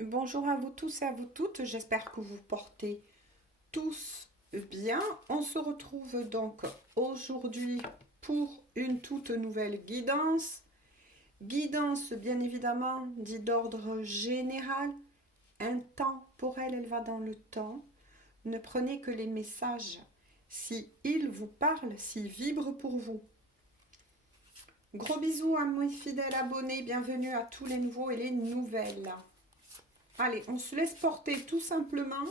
Bonjour à vous tous et à vous toutes, j'espère que vous portez tous bien. On se retrouve donc aujourd'hui pour une toute nouvelle guidance. Guidance bien évidemment dit d'ordre général, intemporelle, elle va dans le temps. Ne prenez que les messages si ils vous parlent, s'ils vibrent pour vous. Gros bisous à mes fidèles abonnés, bienvenue à tous les nouveaux et les nouvelles. Allez, on se laisse porter tout simplement.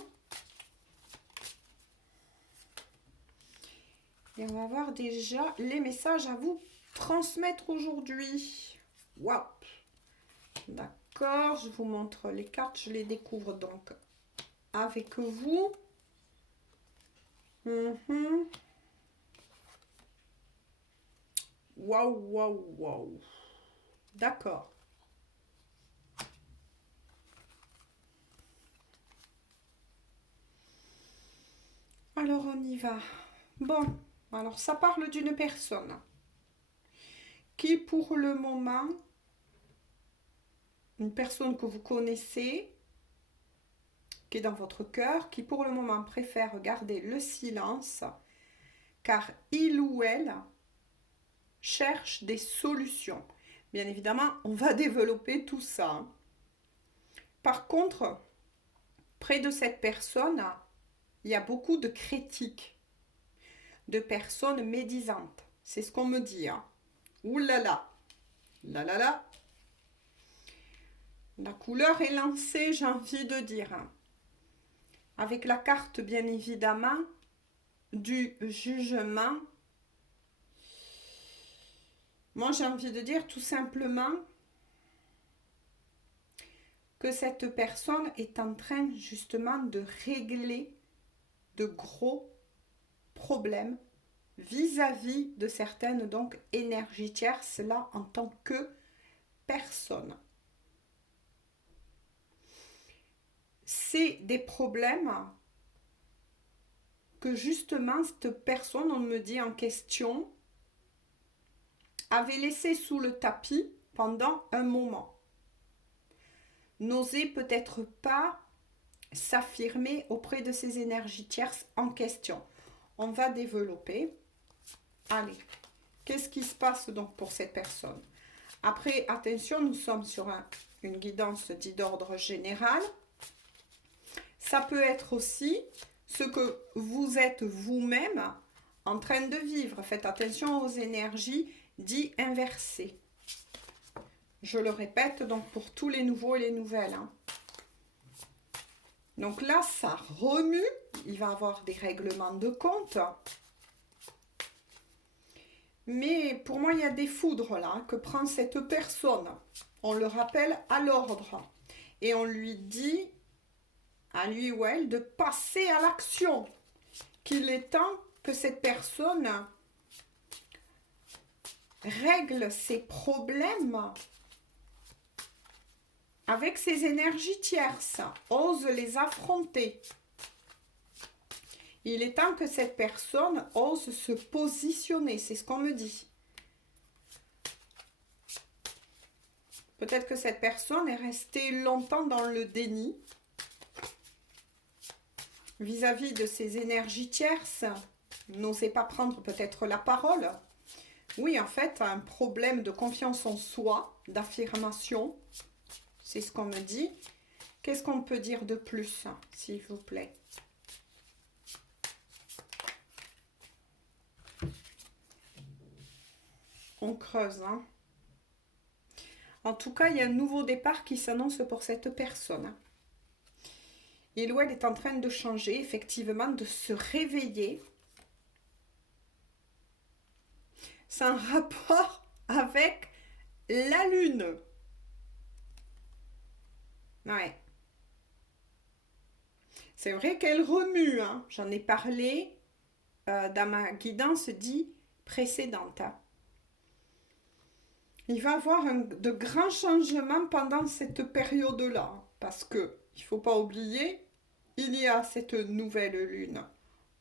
Et on va voir déjà les messages à vous transmettre aujourd'hui. Waouh! D'accord, je vous montre les cartes, je les découvre donc avec vous. Waouh, waouh, waouh. D'accord. Alors on y va. Bon, alors ça parle d'une personne qui pour le moment, une personne que vous connaissez, qui est dans votre cœur, qui pour le moment préfère garder le silence, car il ou elle cherche des solutions. Bien évidemment, on va développer tout ça. Par contre, près de cette personne, il y a beaucoup de critiques, de personnes médisantes. C'est ce qu'on me dit. Hein. Ouh là là, là là là. La couleur est lancée, j'ai envie de dire. Avec la carte, bien évidemment, du jugement. Moi, j'ai envie de dire tout simplement que cette personne est en train justement de régler de gros problèmes vis-à-vis de certaines donc énergies tierces là en tant que personne. C'est des problèmes que justement cette personne, on me dit en question, avait laissé sous le tapis pendant un moment. N'osait peut-être pas s'affirmer auprès de ces énergies tierces en question. On va développer. Allez, qu'est-ce qui se passe donc pour cette personne? Après, attention, nous sommes sur une guidance dite d'ordre général. Ça peut être aussi ce que vous êtes vous-même en train de vivre. Faites attention aux énergies dites inversées. Je le répète donc pour tous les nouveaux et les nouvelles. Hein. Donc là, ça remue. Il va y avoir des règlements de compte. Mais pour moi, il y a des foudres là que prend cette personne. On le rappelle à l'ordre. Et on lui dit, à lui ou elle, de passer à l'action. Qu'il est temps que cette personne règle ses problèmes avec ses énergies tierces. Ose les affronter. Il est temps que cette personne ose se positionner. C'est ce qu'on me dit. Peut-être que cette personne est restée longtemps dans le déni vis-à-vis de ses énergies tierces. N'osez pas prendre peut-être la parole. Oui, en fait, un problème de confiance en soi, d'affirmation. C'est ce qu'on me dit. Qu'est-ce qu'on peut dire de plus, s'il vous plaît? On creuse, hein. En tout cas, il y a un nouveau départ qui s'annonce pour cette personne. Il ou elle est en train de changer, effectivement, de se réveiller. C'est un rapport avec la lune. Ouais. C'est vrai qu'elle remue, hein. J'en ai parlé dans ma guidance dit précédente. Hein. Il va y avoir de grands changements pendant cette période-là. Parce que, il ne faut pas oublier, il y a cette nouvelle lune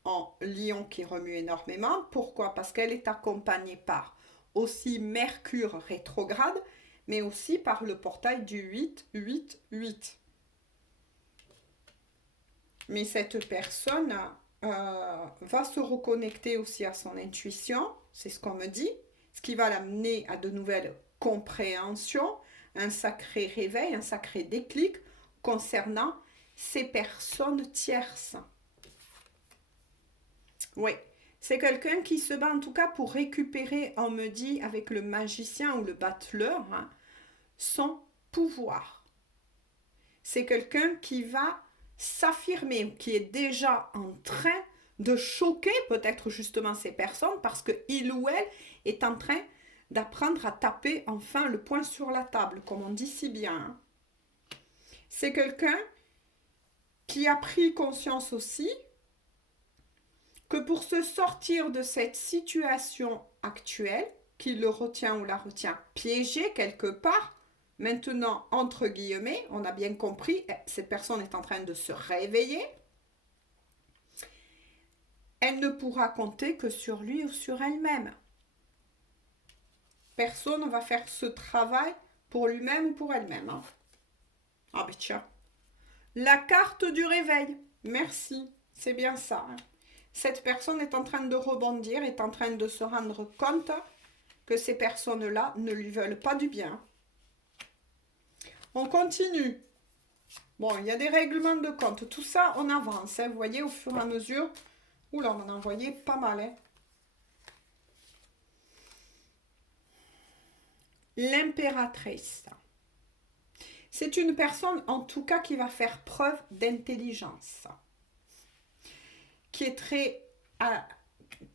en Lion qui remue énormément. Pourquoi? Parce qu'elle est accompagnée par aussi Mercure rétrograde, mais aussi par le portail du 8-8-8. Mais cette personne va se reconnecter aussi à son intuition, c'est ce qu'on me dit, ce qui va l'amener à de nouvelles compréhensions, un sacré réveil, un sacré déclic concernant ces personnes tierces. Oui, c'est quelqu'un qui se bat en tout cas pour récupérer, on me dit, avec le magicien ou le battleur, hein, son pouvoir. C'est quelqu'un qui va s'affirmer, qui est déjà en train de choquer peut-être justement ces personnes parce qu'il ou elle est en train d'apprendre à taper enfin le poing sur la table, comme on dit si bien. Hein. C'est quelqu'un qui a pris conscience aussi que pour se sortir de cette situation actuelle, qui le retient ou la retient piégé quelque part, maintenant, entre guillemets, on a bien compris, cette personne est en train de se réveiller, elle ne pourra compter que sur lui ou sur elle-même. Personne ne va faire ce travail pour lui-même ou pour elle-même. Hein. Ah ben tiens. La carte du réveil. Merci. C'est bien ça. Hein. Cette personne est en train de rebondir, est en train de se rendre compte que ces personnes-là ne lui veulent pas du bien. On continue. Bon, il y a des règlements de compte. Tout ça, on avance. Hein. Vous voyez, au fur et à mesure. Oula, on en a envoyé pas mal. Hein. L'impératrice. C'est une personne, en tout cas, qui va faire preuve d'intelligence. Qui est très...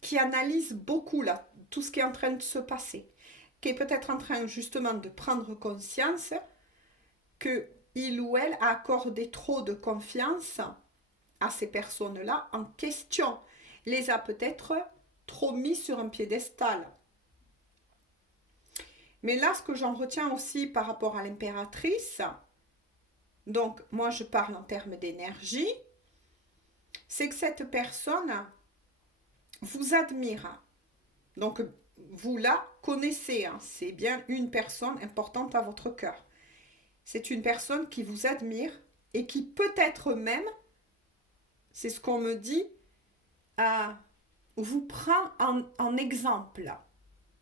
qui analyse beaucoup là, tout ce qui est en train de se passer. Qui est peut-être en train justement de prendre conscience que il ou elle a accordé trop de confiance à ces personnes-là en question, les a peut-être trop mis sur un piédestal. Mais là, ce que j'en retiens aussi par rapport à l'impératrice, donc moi je parle en termes d'énergie, c'est que cette personne vous admire. Donc vous la connaissez, hein, c'est bien une personne importante à votre cœur. C'est une personne qui vous admire et qui peut-être même, c'est ce qu'on me dit, vous prend en exemple.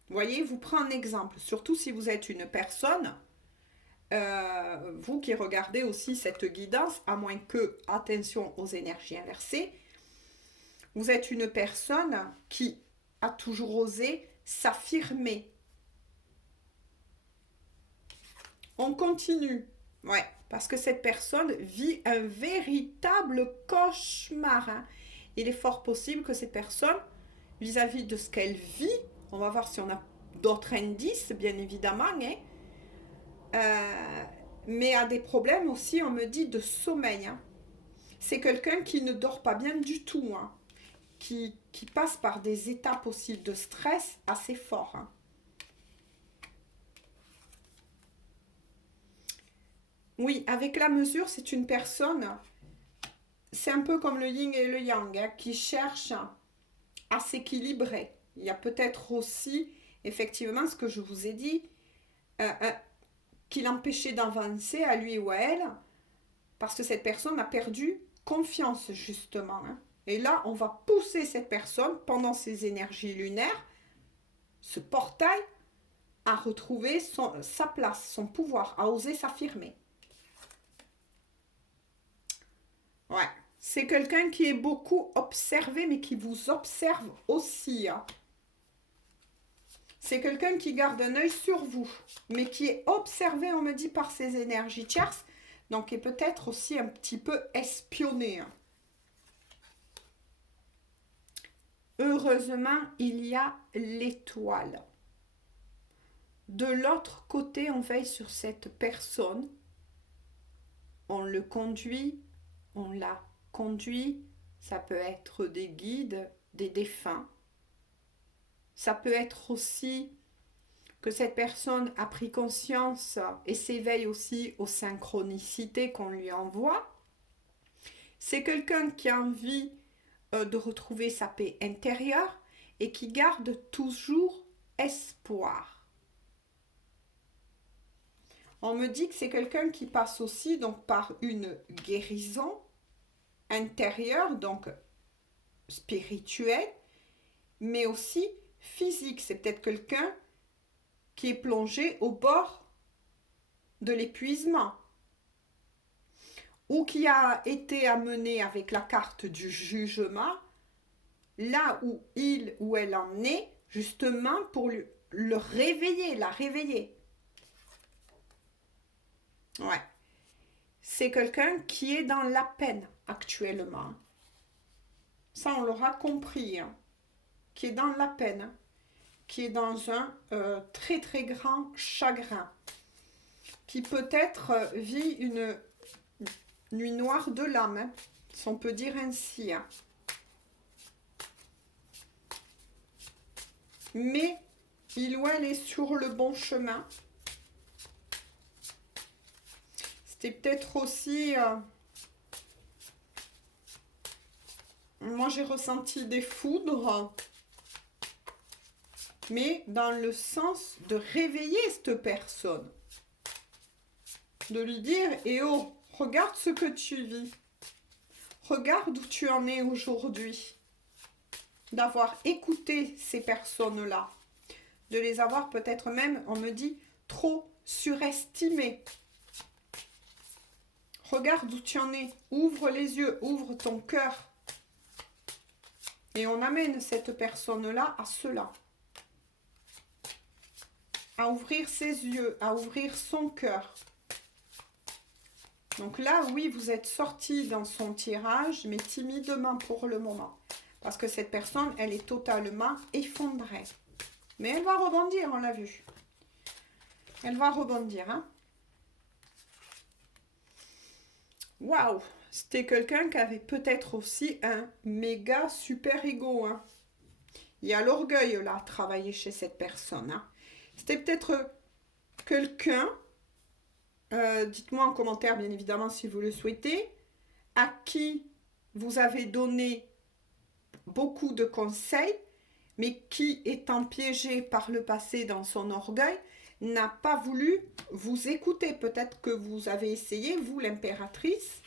Vous voyez, vous prend en exemple. Surtout si vous êtes une personne, vous qui regardez aussi cette guidance, à moins que, attention aux énergies inversées, vous êtes une personne qui a toujours osé s'affirmer. On continue. Ouais, parce que cette personne vit un véritable cauchemar. Hein. Il est fort possible que cette personne, vis-à-vis de ce qu'elle vit, on va voir si on a d'autres indices, bien évidemment, hein, mais a des problèmes aussi, on me dit, de sommeil. Hein. C'est quelqu'un qui ne dort pas bien du tout, hein, qui passe par des étapes aussi de stress assez forts. Hein. Oui, avec la mesure, c'est une personne, c'est un peu comme le yin et le yang, hein, qui cherche à s'équilibrer. Il y a peut-être aussi, effectivement, ce que je vous ai dit, qui l'empêchait d'avancer à lui ou à elle, parce que cette personne a perdu confiance, justement. Hein. Et là, on va pousser cette personne, pendant ses énergies lunaires, ce portail, à retrouver sa place, son pouvoir, à oser s'affirmer. Ouais, c'est quelqu'un qui est beaucoup observé, mais qui vous observe aussi. Hein. C'est quelqu'un qui garde un œil sur vous, mais qui est observé, on me dit, par ses énergies tierces, donc qui est peut-être aussi un petit peu espionné. Hein. Heureusement, il y a l'étoile. De l'autre côté, on veille sur cette personne. On le conduit, on la conduit. Ça peut être des guides, des défunts. Ça peut être aussi que cette personne a pris conscience et s'éveille aussi aux synchronicités qu'on lui envoie. C'est quelqu'un qui a envie de retrouver sa paix intérieure et qui garde toujours espoir. On me dit que c'est quelqu'un qui passe aussi donc par une guérison intérieur, donc spirituel, mais aussi physique. C'est peut-être quelqu'un qui est plongé au bord de l'épuisement ou qui a été amené avec la carte du jugement là où il ou elle en est, justement pour le réveiller, la réveiller. Ouais. C'est quelqu'un qui est dans la peine actuellement. Ça, on l'aura compris. Hein. Qui est dans la peine. Hein. Qui est dans un très très grand chagrin. Qui peut-être vit une nuit noire de l'âme. Hein, si on peut dire ainsi. Hein. Mais il ou elle est sur le bon chemin. C'était peut-être aussi... moi, j'ai ressenti des foudres, mais dans le sens de réveiller cette personne. De lui dire, eh oh, regarde ce que tu vis. Regarde où tu en es aujourd'hui. D'avoir écouté ces personnes-là. De les avoir peut-être même, on me dit, trop surestimées. Regarde où tu en es. Ouvre les yeux, ouvre ton cœur. Et on amène cette personne-là à cela. À ouvrir ses yeux, à ouvrir son cœur. Donc là, oui, vous êtes sorti dans son tirage, mais timidement pour le moment. Parce que cette personne, elle est totalement effondrée. Mais elle va rebondir, on l'a vu. Elle va rebondir, hein. Waouh! C'était quelqu'un qui avait peut-être aussi un méga super ego, hein. Il y a l'orgueil, là, à travailler chez cette personne, hein. C'était peut-être quelqu'un, dites-moi en commentaire, bien évidemment, si vous le souhaitez, à qui vous avez donné beaucoup de conseils, mais qui, étant piégé par le passé dans son orgueil, n'a pas voulu vous écouter. Peut-être que vous avez essayé, vous, l'impératrice,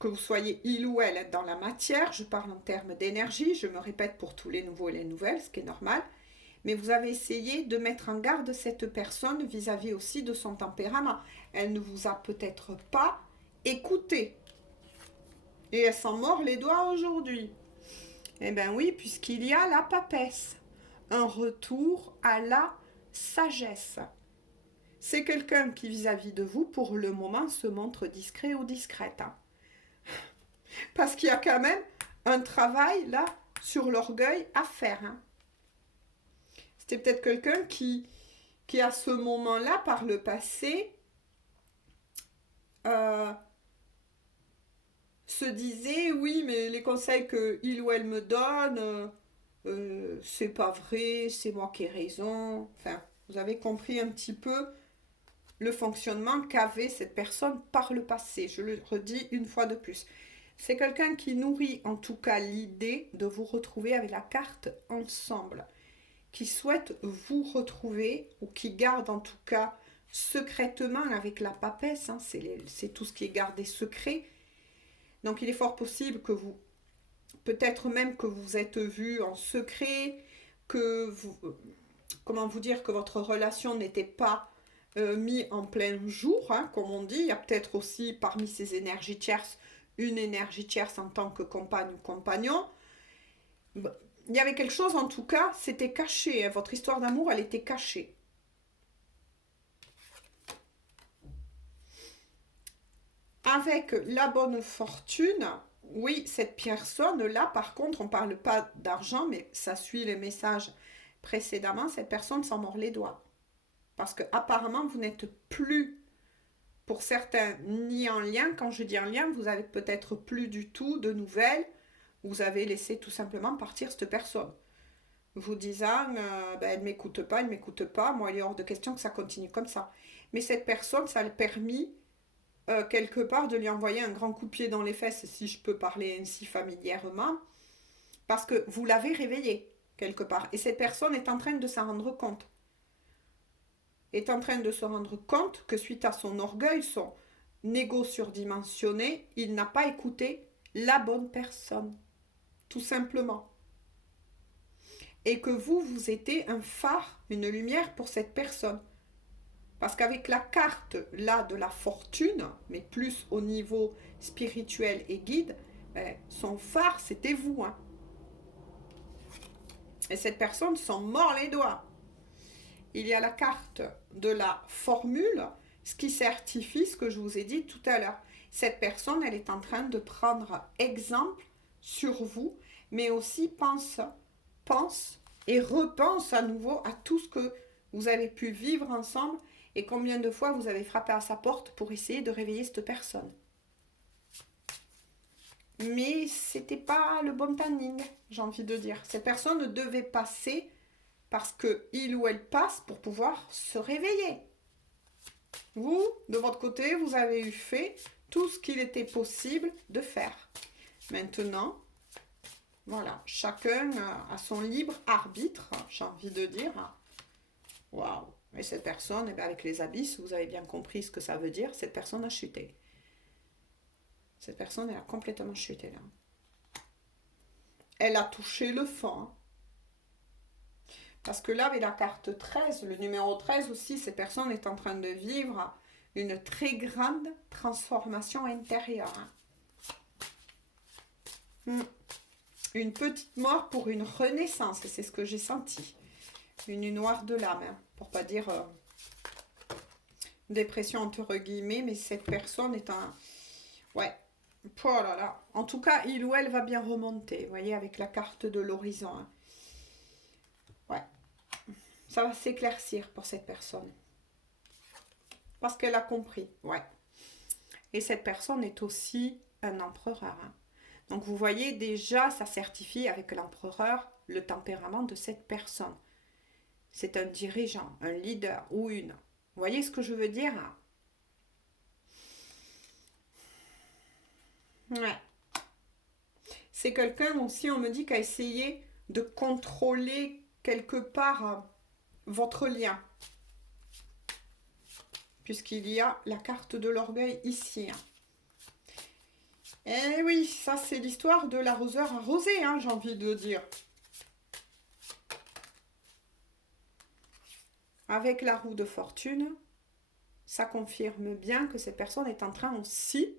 que vous soyez il ou elle dans la matière, je parle en termes d'énergie, je me répète pour tous les nouveaux et les nouvelles, ce qui est normal, mais vous avez essayé de mettre en garde cette personne vis-à-vis aussi de son tempérament. Elle ne vous a peut-être pas écouté. Et elle s'en mord les doigts aujourd'hui. Eh bien oui, puisqu'il y a la papesse. Un retour à la sagesse. C'est quelqu'un qui vis-à-vis de vous, pour le moment, se montre discret ou discrète. Hein. Parce qu'il y a quand même un travail, là, sur l'orgueil à faire. Hein. C'était peut-être quelqu'un qui, à ce moment-là, par le passé, se disait, oui, mais les conseils qu'il ou elle me donne, c'est pas vrai, c'est moi qui ai raison. Enfin, vous avez compris un petit peu le fonctionnement qu'avait cette personne par le passé. Je le redis une fois de plus. C'est quelqu'un qui nourrit en tout cas l'idée de vous retrouver avec la carte ensemble, qui souhaite vous retrouver ou qui garde en tout cas secrètement avec la papesse, hein, c'est tout ce qui est gardé secret. Donc il est fort possible que vous, peut-être même que vous êtes vu en secret, que vous, comment vous dire, que votre relation n'était pas mise en plein jour, hein, comme on dit. Il y a peut-être aussi parmi ces énergies tierces, une énergie tierce en tant que compagne ou compagnon. Il y avait quelque chose, en tout cas, c'était caché. Hein, votre histoire d'amour, elle était cachée. Avec la bonne fortune, oui, cette personne-là, par contre, on ne parle pas d'argent, mais ça suit les messages précédemment, cette personne s'en mord les doigts. Parce que apparemment, vous n'êtes plus, pour certains, ni en lien. Quand je dis en lien, vous avez peut-être plus du tout de nouvelles. Vous avez laissé tout simplement partir cette personne. Vous disant, elle ne m'écoute pas, elle ne m'écoute pas. Moi, il est hors de question que ça continue comme ça. Mais cette personne, ça a permis quelque part de lui envoyer un grand coup de pied dans les fesses, si je peux parler ainsi familièrement, parce que vous l'avez réveillé quelque part. Et cette personne est en train de s'en rendre compte. Est en train de se rendre compte que suite à son orgueil, égo surdimensionné, il n'a pas écouté la bonne personne, tout simplement. Et que vous étiez un phare, une lumière pour cette personne. Parce qu'avec la carte là de la fortune, mais plus au niveau spirituel et guide, ben, son phare c'était vous. Hein. Et cette personne s'en mord les doigts. Il y a la carte de la formule, ce qui certifie ce que je vous ai dit tout à l'heure. Cette personne, elle est en train de prendre exemple sur vous, mais aussi pense et repense à nouveau à tout ce que vous avez pu vivre ensemble et combien de fois vous avez frappé à sa porte pour essayer de réveiller cette personne. Mais c'était pas le bon timing, j'ai envie de dire. Cette personne devait passer parce que il ou elle passe pour pouvoir se réveiller. Vous, de votre côté, vous avez eu fait tout ce qu'il était possible de faire. Maintenant, voilà, chacun a son libre arbitre, j'ai envie de dire. Waouh! Et cette personne, eh bien, avec les abysses, vous avez bien compris ce que ça veut dire, cette personne a chuté. Cette personne, elle a complètement chuté là. Elle a touché le fond. Hein. Parce que là, avec la carte 13, le numéro 13 aussi, cette personne est en train de vivre une très grande transformation intérieure. Hein. Une petite mort pour une renaissance, c'est ce que j'ai senti. Une noire de l'âme, hein, pour pas dire dépression entre guillemets, mais cette personne est un... Ouais, oh là là. En tout cas, il ou elle va bien remonter, vous voyez, avec la carte de l'horizon. Hein. Ouais. Ça va s'éclaircir pour cette personne. Parce qu'elle a compris, ouais. Et cette personne est aussi un empereur. Hein. Donc vous voyez, déjà, ça certifie avec l'empereur le tempérament de cette personne. C'est un dirigeant, un leader ou une. Vous voyez ce que je veux dire? Ouais. C'est quelqu'un aussi, on me dit, qui a essayé de contrôler quelque part votre lien. Puisqu'il y a la carte de l'orgueil ici. Eh oui, ça c'est l'histoire de l'arroseur arrosé, hein, j'ai envie de dire. Avec la roue de fortune, ça confirme bien que cette personne est en train aussi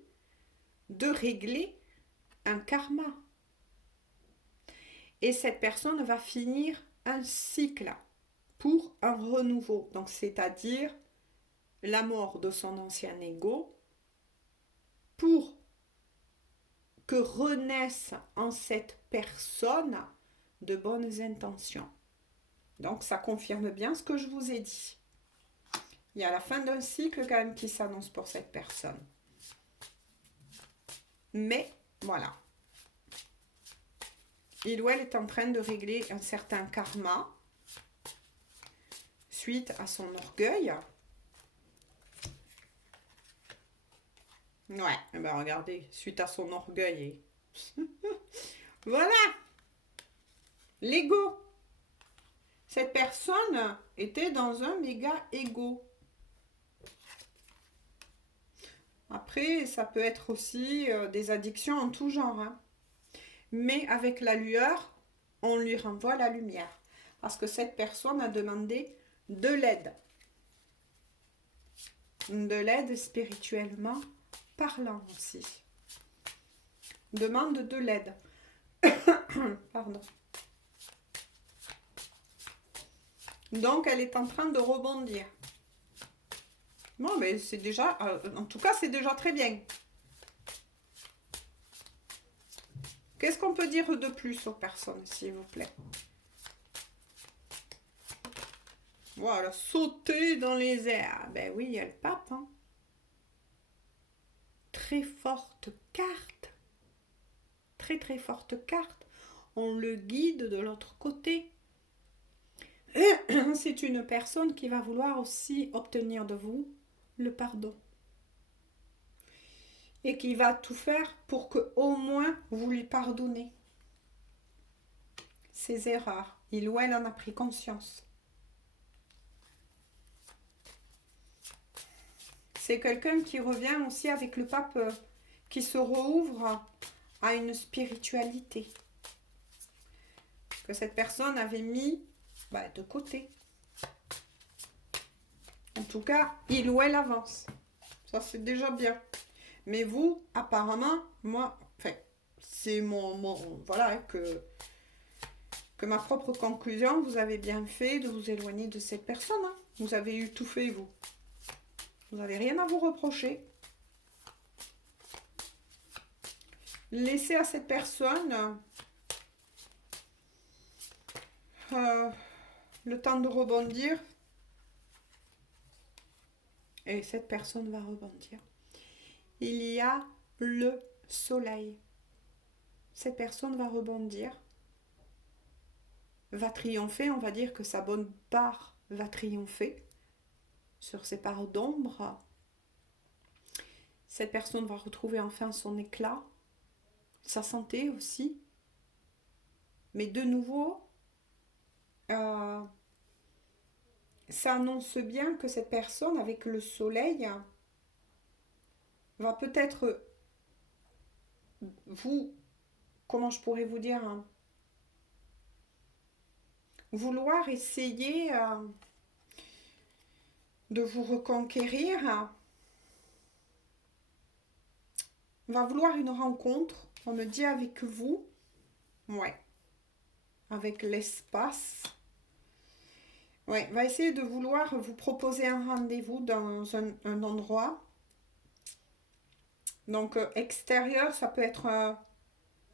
de régler un karma. Et cette personne va finir un cycle pour un renouveau. Donc, c'est-à-dire la mort de son ancien ego pour que renaissent en cette personne de bonnes intentions. Donc, ça confirme bien ce que je vous ai dit. Il y a la fin d'un cycle quand même qui s'annonce pour cette personne. Mais, voilà. Il ou elle est en train de régler un certain karma suite à son orgueil. Ouais, eh ben regardez, suite à son orgueil. Voilà, l'ego. Cette personne était dans un méga ego. Après, ça peut être aussi des addictions en tout genre. Hein. Mais avec la lueur, on lui renvoie la lumière. Parce que cette personne a demandé de l'aide. De l'aide spirituellement parlant aussi. Demande de l'aide. Pardon. Donc, elle est en train de rebondir. Bon, mais c'est déjà... en tout cas, c'est déjà très bien. Qu'est-ce qu'on peut dire de plus aux personnes, s'il vous plaît? Voilà, sauter dans les airs. Ben oui, il y a le pape. Hein. Très forte carte. Très, très forte carte. On le guide de l'autre côté. C'est une personne qui va vouloir aussi obtenir de vous le pardon. Et qui va tout faire pour que au moins vous lui pardonnez ses erreurs. Il ou elle en a pris conscience. c'est quelqu'un qui revient aussi avec le pape qui se rouvre à une spiritualité que cette personne avait mis de côté. En tout cas, il ou elle avance. Ça, c'est déjà bien. Mais vous, apparemment, moi, enfin, c'est voilà, que ma propre conclusion, vous avez bien fait de vous éloigner de cette personne. Hein. Vous avez eu tout fait, vous. Vous n'avez rien à vous reprocher. Laissez à cette personne le temps de rebondir. Et cette personne va rebondir. Il y a le soleil. Cette personne va rebondir, va triompher. On va dire que sa bonne part va triompher sur ses parts d'ombre. Cette personne va retrouver enfin son éclat, sa santé aussi. Mais de nouveau, ça annonce bien que cette personne, avec le soleil, va peut-être comment je pourrais vous dire, hein, vouloir essayer de vous reconquérir, va vouloir une rencontre, on me dit avec vous, ouais, avec l'espace. Ouais, va essayer de vouloir vous proposer un rendez-vous dans un endroit. Donc, extérieur, ça peut être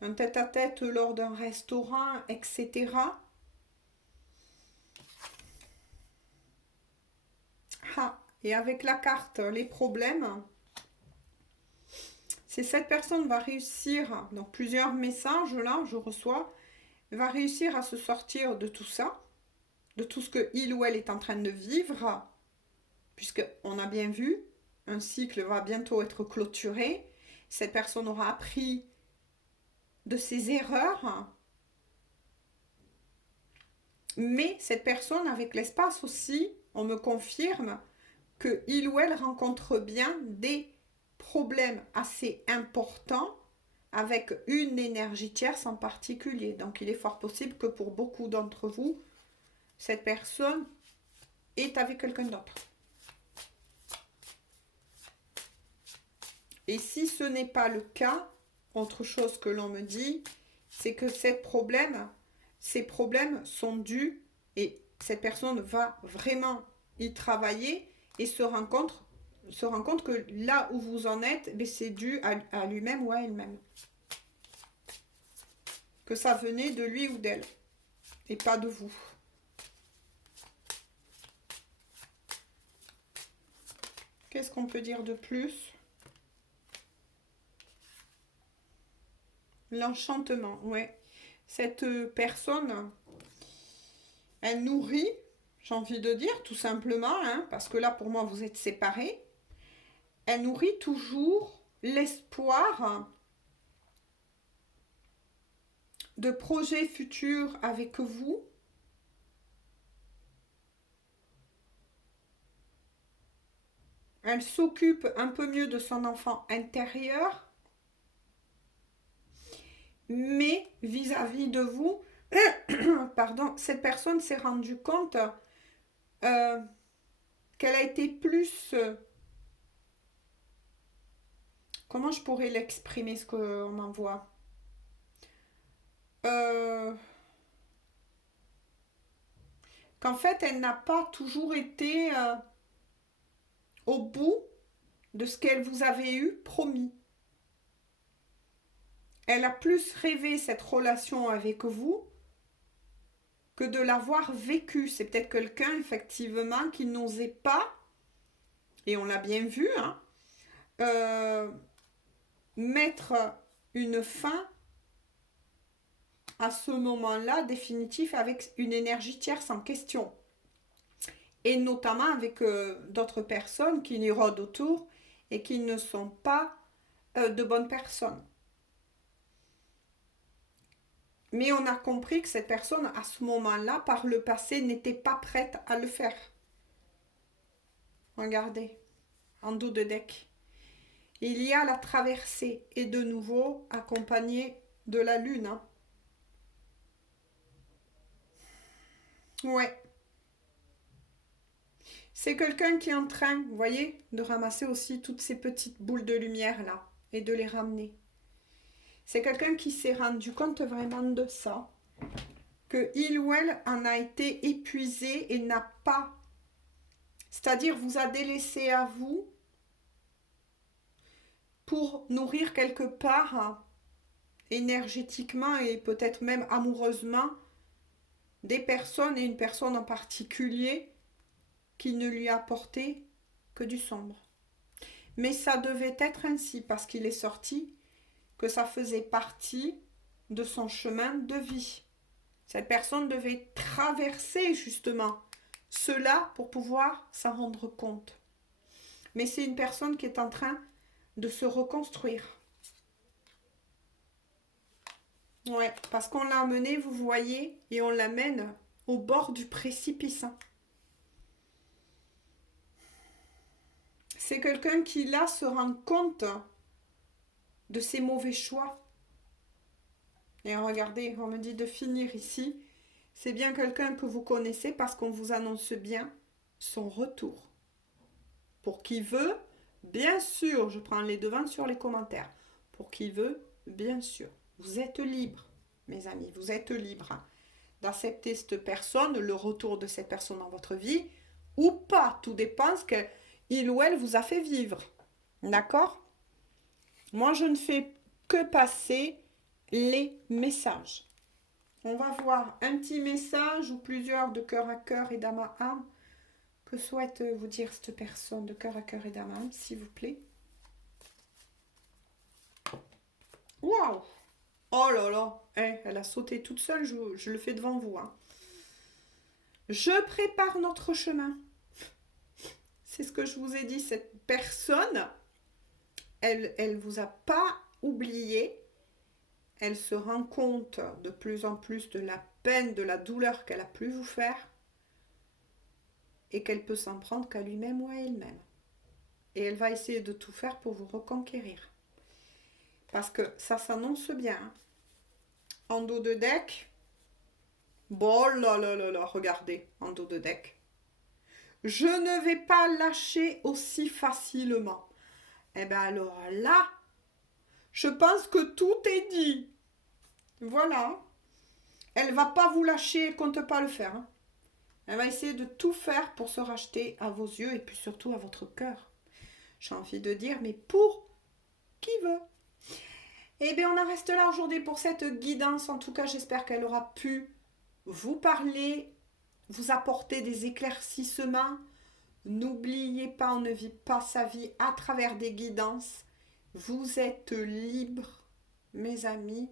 un tête-à-tête lors d'un restaurant, etc. Ah, et avec la carte, les problèmes, c'est cette personne va réussir, donc plusieurs messages là, je reçois, va réussir à se sortir de tout ça, de tout ce que il ou elle est en train de vivre, puisqu'on a bien vu, un cycle va bientôt être clôturé. Cette personne aura appris de ses erreurs. Mais cette personne, avec l'espace aussi, on me confirme que il ou elle rencontre bien des problèmes assez importants avec une énergie tierce en particulier. Donc il est fort possible que pour beaucoup d'entre vous, cette personne est avec quelqu'un d'autre. Et si ce n'est pas le cas, autre chose que l'on me dit, c'est que ces problèmes sont dus, et cette personne va vraiment y travailler et se rend compte que là où vous en êtes, c'est dû à lui-même ou à elle-même. Que ça venait de lui ou d'elle, et pas de vous. Qu'est-ce qu'on peut dire de plus ? L'enchantement, ouais. Cette personne, elle nourrit, j'ai envie de dire, tout simplement, hein, parce que là, pour moi, vous êtes séparés. Elle nourrit toujours l'espoir de projets futurs avec vous. Elle s'occupe un peu mieux de son enfant intérieur. Mais vis-à-vis de vous, pardon, cette personne s'est rendue compte qu'elle a été plus... comment je pourrais l'exprimer, ce qu'on m'envoie qu'en fait, elle n'a pas toujours été au bout de ce qu'elle vous avait eu promis. Elle a plus rêvé cette relation avec vous que de l'avoir vécue. C'est peut-être quelqu'un, effectivement, qui n'osait pas, et on l'a bien vu, hein, mettre une fin à ce moment-là définitif avec une énergie tierce en question. Et notamment avec d'autres personnes qui n'y rôdent autour et qui ne sont pas de bonnes personnes. Mais on a compris que cette personne, à ce moment-là, par le passé, n'était pas prête à le faire. Regardez. en dos de deck. Il y a la traversée et de nouveau accompagné de la lune. Hein. Ouais. C'est quelqu'un qui est en train, vous voyez, de ramasser aussi toutes ces petites boules de lumière là et de les ramener. C'est quelqu'un qui s'est rendu compte vraiment de ça, que il ou elle en a été épuisé et n'a pas, c'est-à-dire vous a délaissé à vous pour nourrir quelque part énergétiquement et peut-être même amoureusement des personnes et une personne en particulier qui ne lui a apporté que du sombre. Mais ça devait être ainsi parce qu'il est sorti que ça faisait partie de son chemin de vie. Cette personne devait traverser justement cela pour pouvoir s'en rendre compte. Mais c'est une personne qui est en train de se reconstruire. Ouais, parce qu'on l'a amené, vous voyez, et on l'amène au bord du précipice. C'est quelqu'un qui là se rend compte de ses mauvais choix. Et regardez, on me dit de finir ici. C'est bien quelqu'un que vous connaissez parce qu'on vous annonce bien son retour. Pour qui veut, bien sûr, je prends les devants sur les commentaires. Pour qui veut, bien sûr. Vous êtes libre, mes amis, vous êtes libre d'accepter cette personne, le retour de cette personne dans votre vie, ou pas. Tout dépend ce qu'il ou elle vous a fait vivre. D'accord ? Moi, je ne fais que passer les messages. On va voir un petit message ou plusieurs de cœur à cœur et d'âme à âme. Que souhaite vous dire cette personne de cœur à cœur et d'âme à âme, s'il vous plaît? Waouh! Oh là là! Elle a sauté toute seule, je le fais devant vous. Hein. Je prépare notre chemin. C'est ce que je vous ai dit. Cette personne, elle vous a pas oublié. Elle se rend compte de plus en plus de la peine, de la douleur qu'elle a pu vous faire et qu'elle peut s'en prendre qu'à lui-même ou à elle-même. Et elle va essayer de tout faire pour vous reconquérir. Parce que ça s'annonce bien. Hein. En dos de deck, bon là là là là, regardez, en dos de deck. Je ne vais pas lâcher aussi facilement. Eh bien alors là, je pense que tout est dit. Voilà. Elle va pas vous lâcher, elle compte pas le faire. Hein. Elle va essayer de tout faire pour se racheter à vos yeux et puis surtout à votre cœur. J'ai envie de dire, mais pour qui veut. Eh bien, on en reste là aujourd'hui pour cette guidance. En tout cas, j'espère qu'elle aura pu vous parler, vous apporter des éclaircissements. N'oubliez pas, on ne vit pas sa vie à travers des guidances. Vous êtes libre, mes amis,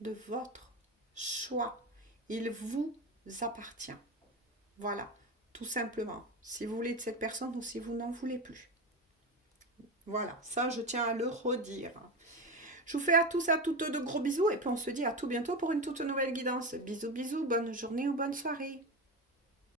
de votre choix. Il vous appartient. Voilà, tout simplement. Si vous voulez de cette personne ou si vous n'en voulez plus. Voilà, ça je tiens à le redire. Je vous fais à tous et à toutes de gros bisous et puis on se dit à tout bientôt pour une toute nouvelle guidance. Bisous, bisous, bonne journée ou bonne soirée.